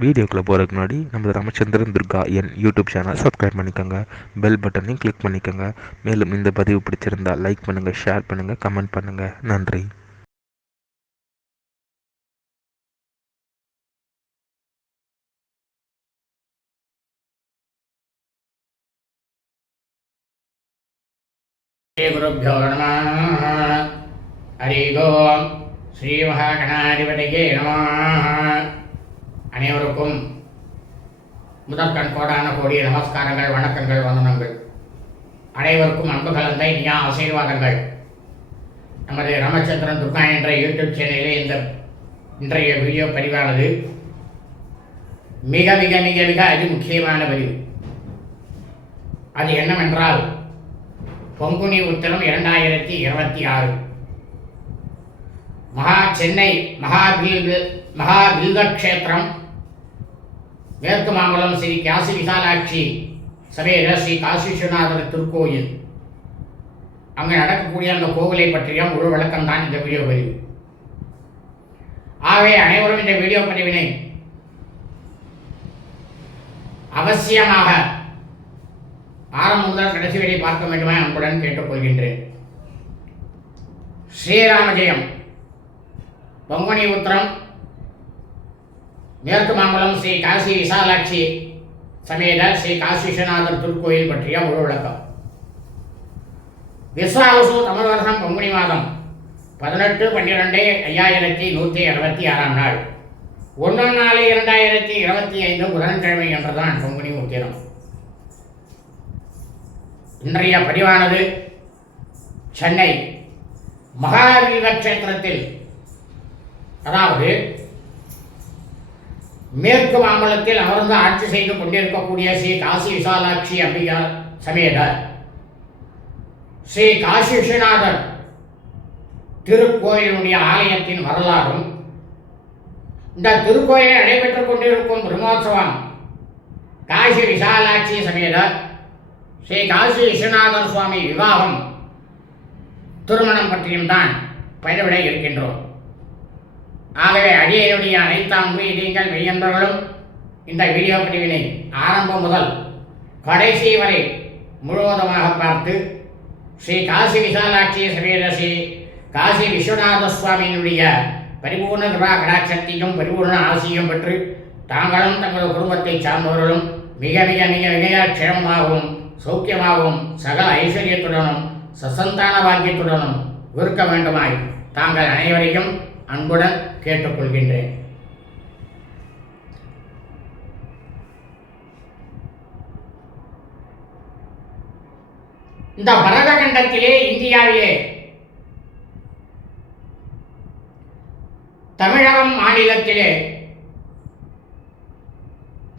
வீடியோக்குள்ளே போகிறதுக்கு முன்னாடி நம்ம ராமச்சந்திரன் துர்கா என் யூடியூப் சேனல் சப்ஸ்கிரைப் பண்ணிக்கோங்க, பெல் பட்டனையும் கிளிக் பண்ணிக்கோங்க. மேலும் இந்த பதிவு பிடிச்சிருந்தால் லைக் பண்ணுங்கள், ஷேர் பண்ணுங்கள், கமெண்ட் பண்ணுங்கள். நன்றி. ஸ்ரீ குருப்யோ நமः. ஹரி ஓம். ஸ்ரீ மகாகணாதிபதியே நமः. அனைவருக்கும் முதற்கண் கோடான கோடி நமஸ்காரங்கள், வணக்கங்கள், வந்தனங்கள். அனைவருக்கும் அன்பு கலந்த இனியா ஆசீர்வாதங்கள். நமது ராமச்சந்திரன் துர்கா என்ற யூடியூப் சேனலிலே இன்றைய வீடியோ பதிவானது மிக மிக மிக மிக அதி முக்கியமான பதிவு. அது என்னவென்றால், பங்குனி உத்திரம் 2026 சென்னை மகாபில்க க்ஷேத்திரம் மேற்கு மாம்பலம் ஸ்ரீ காசி விசாலாட்சி சமேத ஸ்ரீ காசி விஸ்வநாதர் திருக்கோயில், அங்கே நடக்கக்கூடிய அந்த கோவிலை பற்றிய முழு விளக்கம் தான் இந்த வீடியோ பதிவு. ஆகவே அனைவரும் இந்த வீடியோ பதிவினை அவசியமாக ஆரம்பம் முதல் கடைசி வரை பார்க்க வேண்டுமா அன்புடன் கேட்டுக்கொள்கின்றேன். ஸ்ரீராம ஜெயம். பங்குனி உத்திரம் மேற்கு மாம்பலம் ஸ்ரீ காசி விசாலாட்சி சமேத ஸ்ரீ காசி விஸ்வநாதர் திருக்கோயில் பற்றிய முழு விளக்கம். விஸ்வாவசு தமிழ் வருஷம் பங்குனி மாதம் 18/12/5166 நாள் 1/4/2025 புதன்கிழமை என்றுதான் பங்குனி உத்திரம். இன்றைய பதிவானது சென்னை மகாபில்க க்ஷேத்திரத்தில், அதாவது மேற்கு மாம்பலத்தில் அமர்ந்து ஆட்சி செய்து கொண்டிருக்கக்கூடிய ஸ்ரீ காசி விசாலாட்சி அம்பிகார் சமேத ஸ்ரீ காசி விஸ்வநாதர் திருக்கோயிலுடைய ஆலயத்தின் வரலாறும், இந்த திருக்கோயிலில் நடைபெற்றுக் கொண்டிருக்கும் பிரம்மோற்சவம் காசி விசாலாட்சி சமேத ஸ்ரீ காசி விஸ்வநாதர் சுவாமி விவாகம் திருமணம் பற்றியும் தான் பதிவிட இருக்கின்றோம். ஆகவே அடியனுடைய அனைத்தாம் நீங்கள் மெய்யன்பர்களும் இந்த வீடியோ பதிவினை ஆரம்பம் முதல் கடைசி வரை முழுவதுமாக பார்த்து ஸ்ரீ காசி விசாலாட்சி சமேத ஸ்ரீ காசி விஸ்வநாத சுவாமியினுடைய பரிபூர்ண கிருபா கடாட்சத்தையும் பரிபூர்ண ஆசியும் பெற்று தாங்களும் தங்களது குடும்பத்தை சார்ந்தவர்களும் மிக மிக மிக மிக க்ஷேமமாகவும் சௌக்கியமாகவும் சகல ஐஸ்வர்யத்துடனும் சசந்தான பாக்கியத்துடனும் இருக்க வேண்டுமாய் தாங்கள் அனைவரையும் அன்புடன் கேட்டுக்கொள்கின்றேன். இந்த பரதகண்டத்திலே, இந்தியாவிலே தமிழகம் மாநிலத்திலே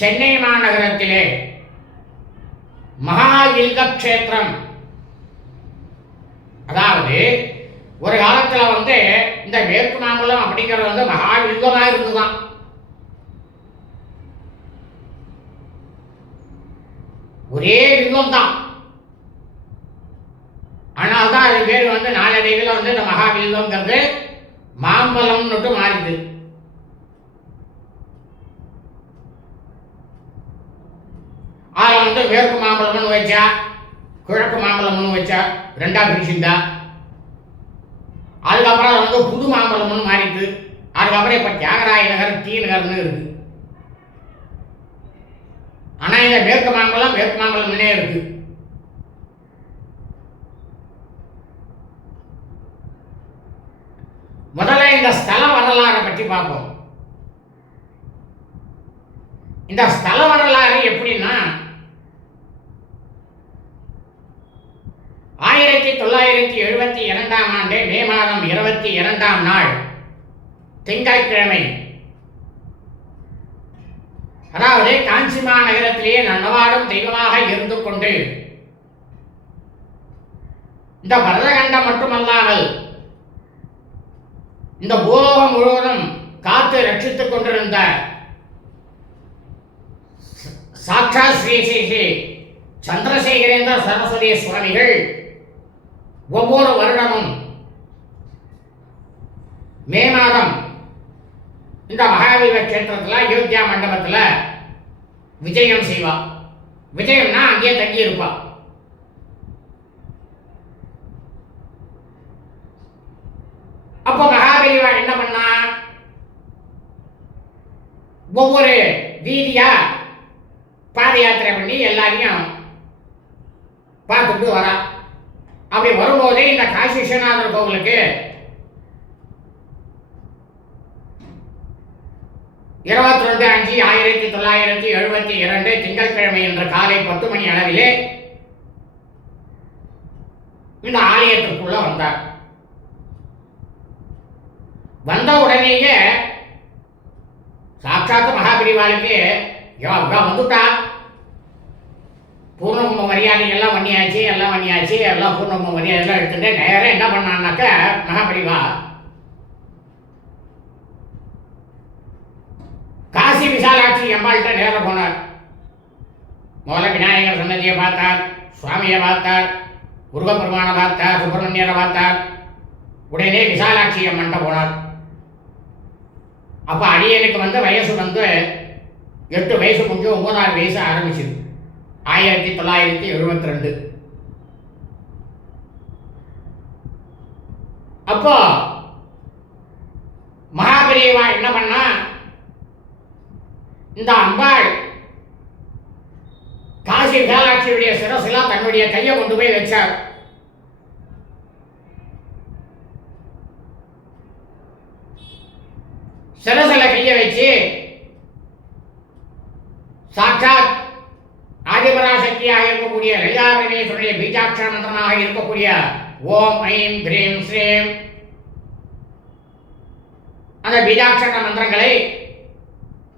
சென்னை மாநகரத்திலே மகாபில்க க்ஷேத்திரம், அதாவது ஒரு காலத்தில் இந்த மேற்கு மாம்பலம் அப்படிங்கிறது மகாபில்கமாக இருந்துதான். ஒரே பில்கம் தான். ஆனால் தான் அது பேர் நாளடைவில் இந்த மகாபில்கம்ங்கிறது மாம்பலம்னு மாறிது. அதில் மேற்கு மாம்பலம்னு வச்சா, கிழக்கு மாம்பலம்னு வச்சா, ரெண்டா பிரிச்சுந்தா. அதுக்கப்புறம் புது மாம்பலம்னு மாறிட்டு, அதுக்கப்புறம் இப்போ தியாகராய நகர், டி நகர்னு இருக்கு. ஆனால் இந்த மேற்கு மாம்பலம்னே இருக்கு. முதல்ல இந்த ஸ்தல வரலாறை பற்றி பார்ப்போம். இந்த ஸ்தல வரலாறு எப்படின்னா, 1972ஆம் ஆண்டு மே மாதம் 22ஆம் நாள் திங்கட்கிழமை, அதாவது காஞ்சி மாநகரத்திலேயே நடமாடும் தெய்வமாக இருந்து கொண்டு இந்த பரதகண்டம் மட்டுமல்லாமல் இந்த பூலோகம் முழுவதும் காத்து ரட்சித்துக் கொண்டிருந்த சாட்சாத் ஸ்ரீ ஸ்ரீ ஸ்ரீ சந்திரசேகரேந்திர சரஸ்வதி சுவாமிகள் ஒவ்வொரு வருடமும் மே மாதம் இந்த மகாவீர கஷேத்திரத்தில் அயோத்தியா மண்டபத்தில் விஜயம் செய்வா. விஜயம்னா அங்கேயே தங்கி இருப்பா. அப்போ மகாபெரிவா என்ன பண்ணா, ஒவ்வொரு வீதியா பாத யாத்திரை பண்ணி எல்லாரையும் பார்த்துட்டு வரா. அப்படி வரும்போதே இந்த காசி விஸ்வநாதர் கோவிலுக்கு 22/5/1972 திங்கட்கிழமை என்ற காலை 10 மணி அளவிலே இந்த ஆலயத்திற்குள்ள வந்தார். வந்த உடனேயே சாட்சாத் மகாபெரிவாளுக்கு வந்துட்டா, பூர்ணகும்ப மரியாதை எல்லாம் பண்ணியாச்சு, எல்லாம் பூர்ணகும்ப மரியாதை எல்லாம் எடுத்துட்டு நேரம் என்ன பண்ணான்னாக்க மகாபெரிவா காசி விசாலாட்சி அம்பாள்கிட்ட நேரம் போனார். முதல்ல விநாயகர் சன்னதியை பார்த்தார், சுவாமியை பார்த்தார், முருகப்பெருமானை பார்த்தார், சுப்பிரமணியரை பார்த்தார். உடனே விசாலாட்சி அம்மன்ட்ட போனார். அப்போ அடியனுக்கு வயசு 8 வயசு முடிஞ்சு 9ஆவது வயசு ஆரம்பிச்சது 1972. அப்போ மகாபெரிவா என்ன பண்ணா, இந்த அம்பாள் காசி விசாலாட்சியுடைய சிரசில தன்னுடைய கையை கொண்டு போய் வச்சார். சிரசில கையை வச்சு சாட்சாத் ஆதிபராசக்தியாக இருக்கக்கூடிய லலிதா பரமேஸ்வரனுடைய பீஜாட்சர மந்திரமாக இருக்கக்கூடிய ஓம் ஐம் கிரீம் ஸ்ரீம் அந்த பீஜாட்சர மந்திரங்களை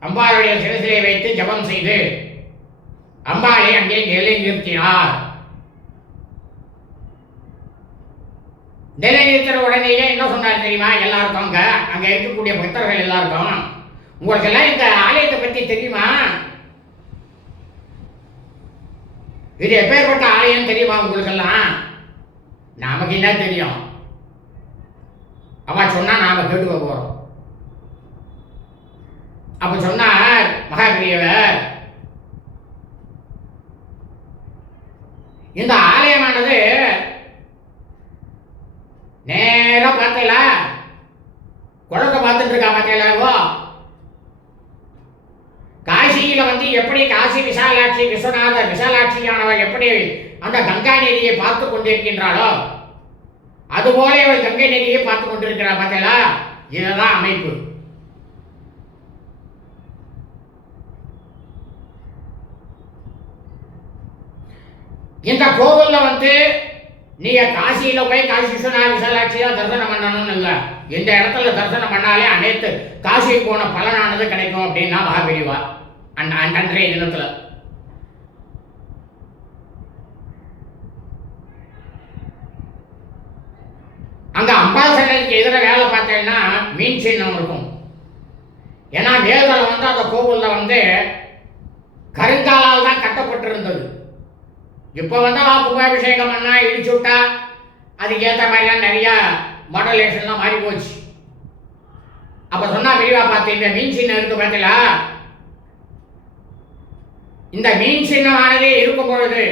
அம்பாளுடைய சிரசிலே வைத்து ஜபம் செய்து அம்பாளை அங்கே நிலைநிறுத்தினார். நிலைநிறுத்தின உடனேயே என்ன சொன்னார் தெரியுமா? எல்லாருக்கும் அங்க இருக்கக்கூடிய பக்தர்கள் எல்லாருக்கும், உங்களுக்கு எல்லாம் இந்த ஆலயத்தை பற்றி தெரியுமா? இது எப்பேற்பட்ட ஆலயம் தெரியுமா உங்களுக்கெல்லாம்? நமக்கு என்ன தெரியும்? அவ சொன்னா நாம கேட்டுக்க போறோம். அப்ப சொன்னார் மகாபெரியவர், இந்த ஆலயமானது நேரா பார்த்தல குழந்தை பார்த்துட்டு இருக்கா பார்த்தீங்களா? காசியில எப்படி காசி விசாலாட்சி விஸ்வநாதர் விசாலாட்சியானவள் எப்படி அந்த கங்கா நதியை பார்த்து கொண்டிருக்கின்றாளோ அதுபோல இவள் கங்கை நதியை பார்த்து கொண்டிருக்கிறாள் பார்த்தீங்களா? இதுதான் அமைப்பு. இந்த கோவில்ல நீங்க காசியில போய் காசி விஸ்வநாத விசாலாட்சியா தரிசனம் பண்ணணும்னு இல்லை, இந்த இடத்துல தரிசனம் பண்ணாலே அனைத்து காசிக்கு போன பலனானது கிடைக்கும் அப்படின்னா மகாபெரிவா அன்றைய தினத்துல. அங்க அம்பாள் சன்னதிக்கு எதிர வேலை பார்த்தேன்னா மீன் சின்னம் இருக்கும். ஏன்னா வேதம் அந்த கோவில்ல கருங்காலால் தான் கட்டப்பட்டிருந்தது. இப்போ கும்பாபிஷேகம் பண்ணா இடிச்சு விட்டா அதுக்கு ஏற்ற மாதிரிலாம் நிறைய மாடலேஷன்லாம் மாறி போச்சு. அப்ப சொன்னா பெரியவா பார்த்து, இந்த மீன் சின்னம் இருக்கு பார்த்தீங்களா? இந்த மீன் சின்னமானது இருக்கும் பொழுது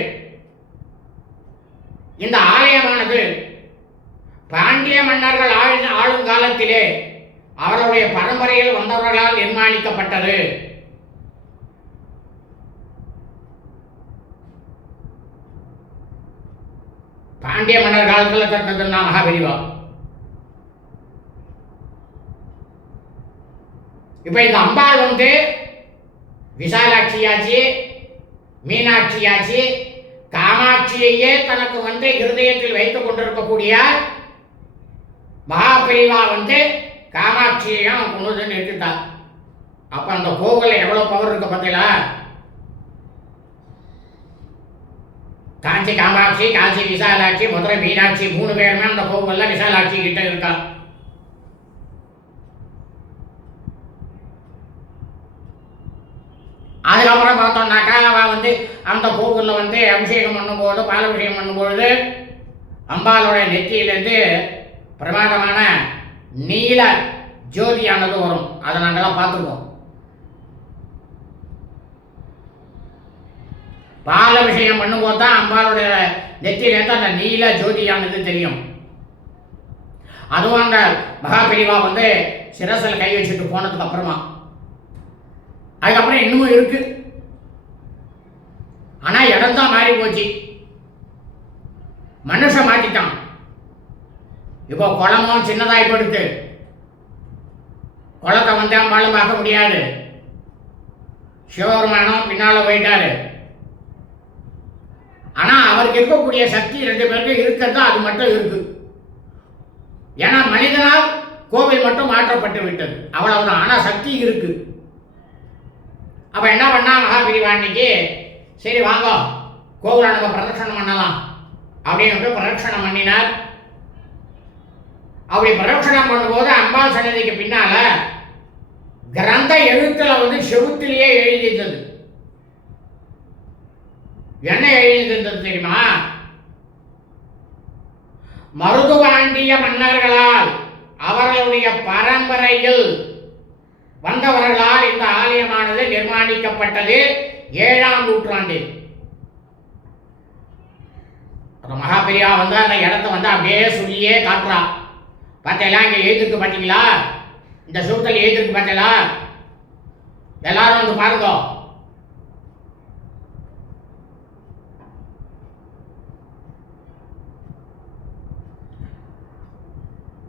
இந்த ஆலயமானது பாண்டிய மன்னர்கள் ஆளும் காலத்திலே அவருடைய பரம்பரையில் வந்தவர்களால் நிர்மாணிக்கப்பட்டது. பாண்டிய மன்னர் காலத்தில் கட்டினதுன்னா மகாபெரிவா. இப்ப இந்த அம்பாள் விசாலாட்சியாச்சு, மீனாட்சியாச்சு, காமாட்சியையே தனக்கு இருதயத்தில் வைத்துக் கொண்டிருக்கக்கூடிய மகாபெரிவா காமாட்சியையும் கொண்டு நிறுத்திட்டா. அப்ப அந்த கோவில்ல எவ்வளவு பவர் இருக்கு பார்த்தீங்களா? காஞ்சி காமாட்சி, காசி விசாலாட்சி, மதுரை மீனாட்சி 3 பேருமே அந்த கோவில்ல விசாலாட்சி கிட்ட இருக்கா. அதுக்கப்புறம் பார்த்தோம்னாக்கா அவ அந்த கோவில்ல அபிஷேகம் பண்ணும்போது, பாலாபிஷேகம் பண்ணும்பொழுது அம்பாளோட நெத்தியிலிருந்து பிரமாதமான நீல ஜோதியானது வரும். அதை நாங்கள்லாம் பார்த்துருக்கோம். பாலாபிஷேகம் பண்ணும்போது தான் அம்பாளுடைய நெத்தியிலேருந்து அந்த நீல ஜோதியானது தெரியும். அதுவும் அந்த மகாபிரிவா சிரசில் கை வச்சுட்டு போனதுக்கு அப்புறமா அதுக்கப்புறம் இன்னமும் இருக்கு. ஆனா இடம் தான் மாறி போச்சு. மனுஷன் மாட்டிட்டான். இப்போ குளமும் சின்னதாகி போயிடுது. குளத்தை அம்பாலும் பார்க்க முடியாது. சிவபெருமானும் பின்னால போயிட்டாரு. ஆனா அவருக்கு இருக்கக்கூடிய சக்தி 2 பேருக்கு இருக்கிறதா அது மட்டும் இருக்கு. ஏன்னா மனிதனால் கோவில் மட்டும் மாற்றப்பட்டு விட்டது, அவ்வளவுதான். ஆனா சக்தி இருக்கு. அப்ப என்ன பண்ணா மகாபிரிவா அன்னைக்கு, சரி வாங்க கோவிலை நம்ம பிரதட்சணம் பண்ணலாம் அப்படின்னு பிரதட்சணம் பண்ணினார். அப்படி பிரதட்சணம் பண்ணும்போது அம்பாள் சன்னதிக்கு பின்னால கிரந்த எழுத்துல செவுத்திலேயே எழுதியிருந்தது. என்ன எழுதியிருந்தது தெரியுமா? மருதுபாண்டிய மன்னர்களால் அவர்களுடைய பரம்பரையில் வந்தவர்களால் இந்த ஆலயமானது நிர்மாணிக்கப்பட்டது 7ஆம் நூற்றாண்டில். மகாபெரியா அந்த இடத்தை அப்படியே சொல்லியே காட்டுறா. பார்த்தீங்களா, இங்க எழுதிருக்கு பார்த்தீங்களா, இந்த சூத்தல் எழுதிருக்கு பார்த்தீங்களா, எல்லாரும் பாருங்க.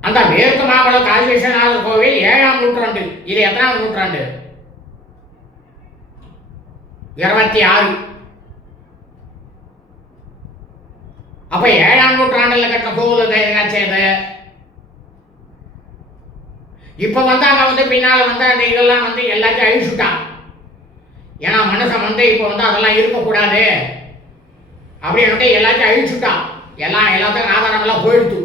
அந்த மேற்கு மாம்பலம் காசி விஸ்வநாதர் கோவில் 7ஆம் நூற்றாண்டு. இது எத்தனாம் நூற்றாண்டு? 26. அப்ப 7ஆம் நூற்றாண்டுல கட்டின கோவில் என்னாச்சு? இப்ப அவன் பின்னால அந்த இதெல்லாம் எல்லாத்தையும் அழிச்சுட்டான். ஏன்னா மனுஷன் இப்ப அதெல்லாம் இருக்கக்கூடாது அப்படின்னு எல்லாத்தையும் அழிச்சுட்டான். எல்லாத்தையும் ஆதாரம் எல்லாம் போயிடுத்து.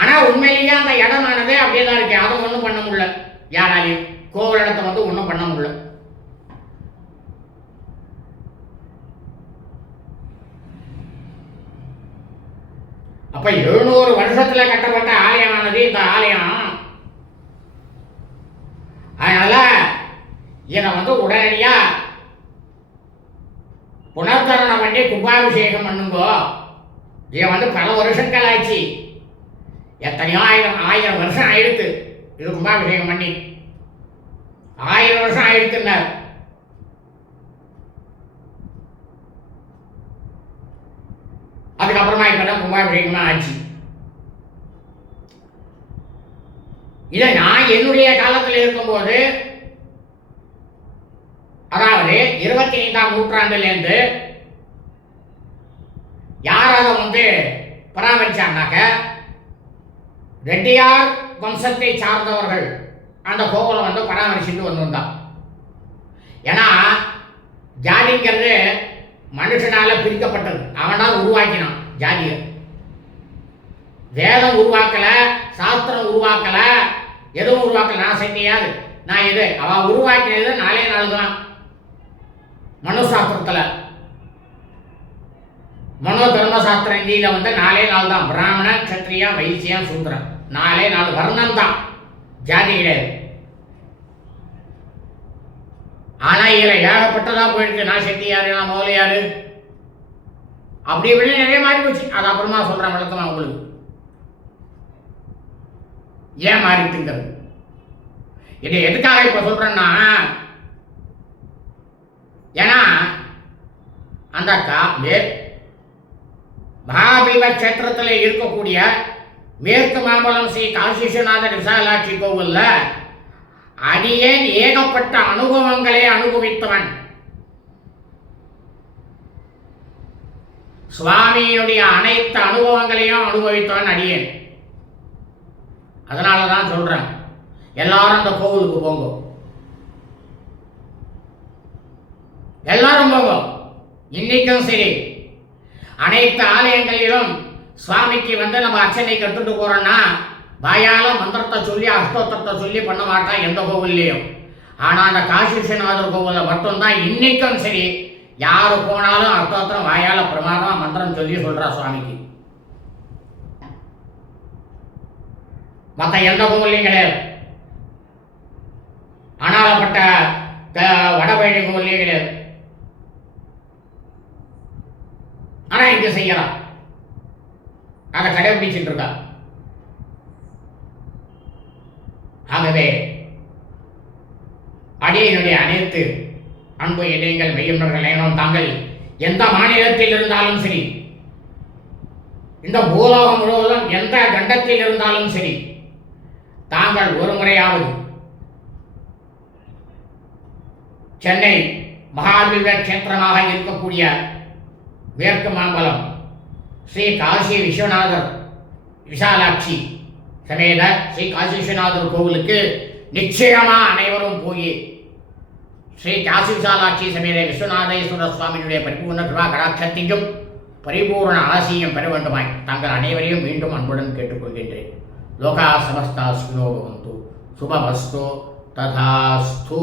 ஆனா உண்மையிலேயே அந்த இடமானது அப்படியேதான் இருக்கு. அதை ஒண்ணும் பண்ண முடியல யாராலையும். கோவில் இடத்தை ஒண்ணும் பண்ண முடியல. அப்ப 700 வருஷத்துல கட்டப்பட்ட ஆலயமானது இந்த ஆலயம். அதனால இதை உடனடியா புனர்தரணம் பண்ணி கும்பாபிஷேகம் பண்ணுங்கோ. இதை பல வருஷங்கள் ஆச்சு. எத்தனையோ ஆயிரம் வருஷம் ஆயிடுத்து இது கும்பாபிஷேகம் பண்ணி. 1000 வருஷம் ஆயிடுத்துன்னார். அதுக்கப்புறமா இப்பதான் கும்பாபிஷேகமா ஆச்சு. இதை நான் என்னுடைய காலத்தில் இருக்கும்போது, அதாவது 25ஆம் நூற்றாண்டுலேருந்து யார் அதை பராமரிச்சாங்கனாக்க, ரெட்டியார் வம்சத்தை சார்ந்தவர்கள் அந்த கோவிலை பராமரிச்சுட்டு வந்திருந்தான். ஏன்னா ஜாதிங்கிறது மனுஷனால பிரிக்கப்பட்டது. அவன் தான் உருவாக்கினான் ஜாதியை. வேதம் உருவாக்கல, சாஸ்திரம் உருவாக்கல, எதுவும் உருவாக்கல. நான் செஞ்சியாது நான் இது அவன் உருவாக்கினது 4 நாள் தான். மனு சாஸ்திரத்துல மனோ தர்மசாஸ்திர இந்தியில 4 நாள் தான். பிராமணன், கத்திரியா, வைசியம், சூத்திரன் 4 நாள் வர்ணம் தான், ஜாதி கிடையாது. ஆனா இதுல ஏகப்பட்டதா போயிடுச்சு. நான் செட்டியாரு, நான் மௌலியாரு, அப்படி இப்படி நிறைய மாறி போச்சு. அது அப்புறமா சொல்றேன் விளக்கமா உங்களுக்கு ஏன் மாறிட்டுங்கிறது. இது எதுக்காக இப்ப சொல்றேன்னா, ஏன்னா அந்த மகாபீவ கஷேத்திரத்தில் இருக்கக்கூடிய மேற்கு மாம்பலம் ஸ்ரீ காசி விஸ்வநாதர் விசாலாட்சி கோவில்ல அடியேன் ஏகப்பட்ட அனுபவங்களை அனுபவித்தவன். சுவாமியுடைய அனைத்து அனுபவங்களையும் அனுபவித்தவன் அடியேன். அதனாலதான் சொல்றேன், எல்லாரும் அந்த கோவிலுக்கு போங்க, எல்லாரும் போங்க. இன்னைக்கும் சரி, அனைத்து ஆலயங்களிலும் சுவாமிக்கு நம்ம அர்ச்சனை கட்டுட்டு போறோம்னா வாயால மந்திரத்தை சொல்லி அஷ்டோத்திரத்தை சொல்லி பண்ண மாட்டான் எந்த கோவில்லையும். ஆனா அந்த காசி விஸ்வநாதர் கோவில மட்டும்தான் இன்னைக்கும் சரி, யாரு போனாலும் அஷ்டோத்திரம் வாயால பிரமாதமா மந்திரம் சொல்லி சொல்றா சுவாமிக்கு. மற்ற எந்த கோவிலையும் கிடையாது. அனாலப்பட்ட வடபழனி கோவிலையும் கிடையாது. ஆனா இங்க செய்யறான், அதை கடைபிடிச்சிட்டு இருக்கா. ஆகவே அடியினுடைய அனைத்து அன்பு இதயங்கள் மெய்யுணர்கள் தாங்கள் எந்த மாநிலத்தில் இருந்தாலும் சரி, இந்த பூலோகம் முழுவதும் எந்த கண்டத்தில் இருந்தாலும் சரி, தாங்கள் ஒரு முறையாவது சென்னை மகாவில்வ கஷேத்திரமாக இருக்கக்கூடிய மேற்கு மாம்பலம் ஸ்ரீ காசி விஸ்வநாதர் விசாலாட்சி சமேத ஸ்ரீ காசி விஸ்வநாதர் கோவிலுக்கு நிச்சயமா அனைவரும் போய் ஸ்ரீ காசி விசாலாட்சி சமேத விஸ்வநாதேஸ்வர சுவாமியுடைய பரிபூர்ண கிருபா கடாட்சத்தையும் பரிபூர்ண ஆசியும் பெற வேண்டுமாய் தாங்கள் அனைவரையும் மீண்டும் அன்புடன் கேட்டுக்கொள்கின்றேன். லோகா சமஸ்தா சுனோ பவந்து சுபமஸ்து ததாஸ்து.